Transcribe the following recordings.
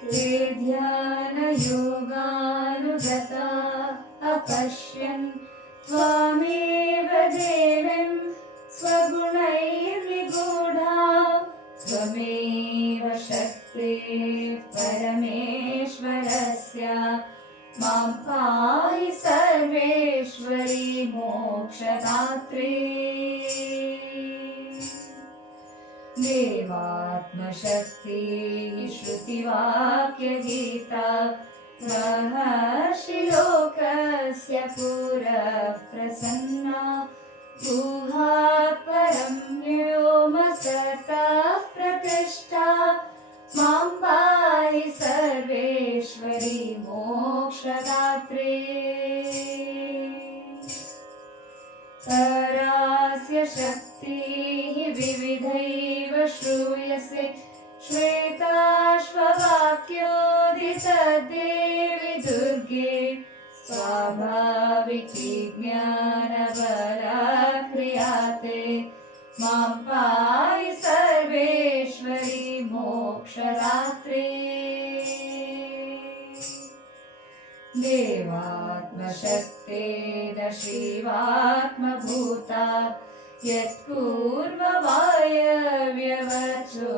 ते ध्यानयोगानुगता अपश्यन् त्वामेव देवीं स्वगुणैर्निगूढा त्वमेव शक्तिः परमेश्वरस्य मां पाहि सर्वेश्वरी मोक्षदात्री। देवात्मशक्तिः श्रुतिवाक्यगीता महर्षिलोकस्य पुरः प्रसन्ना गुहात् परं व्योमसतः प्रतिष्ठा मां पाहि सर्वेश्वरी मोक्षदात्री। परास्य शक्तिः विविधैव श्रूयसे श्वेताश्ववाक्योदितदेवि दुर्गे स्वाभाविकी ज्ञानबलक्रियाते मां पाहि सर्वेश्वरी मोक्षदात्री। देवात्मशक्तेन शिवात्मभूता यत्पूर्ववायव्यवचो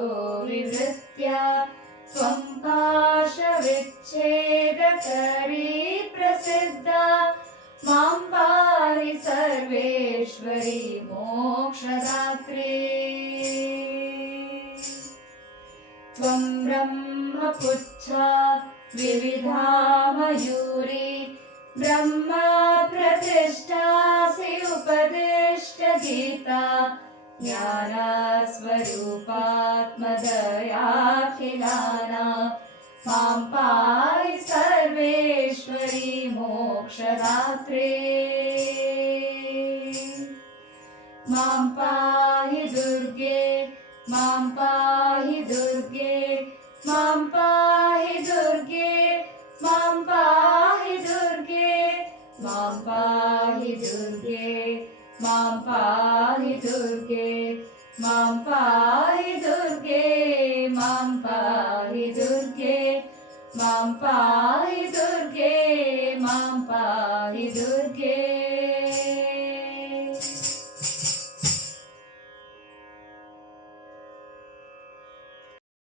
विवृत्या त्वं पाशविच्छेदकरी प्रसिद्धा मां पाहि सर्वेश्वरी मोक्षदात्री। त्वं ब्रह्मपुच्छा विविधा मयूरी ब्रह्मा प्रतिष्ठासि उपदिष्टगीता ज्ञानस्वरूपात्मदयाखिलानां मां पाहि सर्वेश्वरी मोक्षदात्री। मां पाहि दुर्गे मां पाहि दुर्गे मां पाहि दुर्गे मां पाहि दुर्गे मां पाहि दुर्गे मां पाहि दुर्गे मां पाहि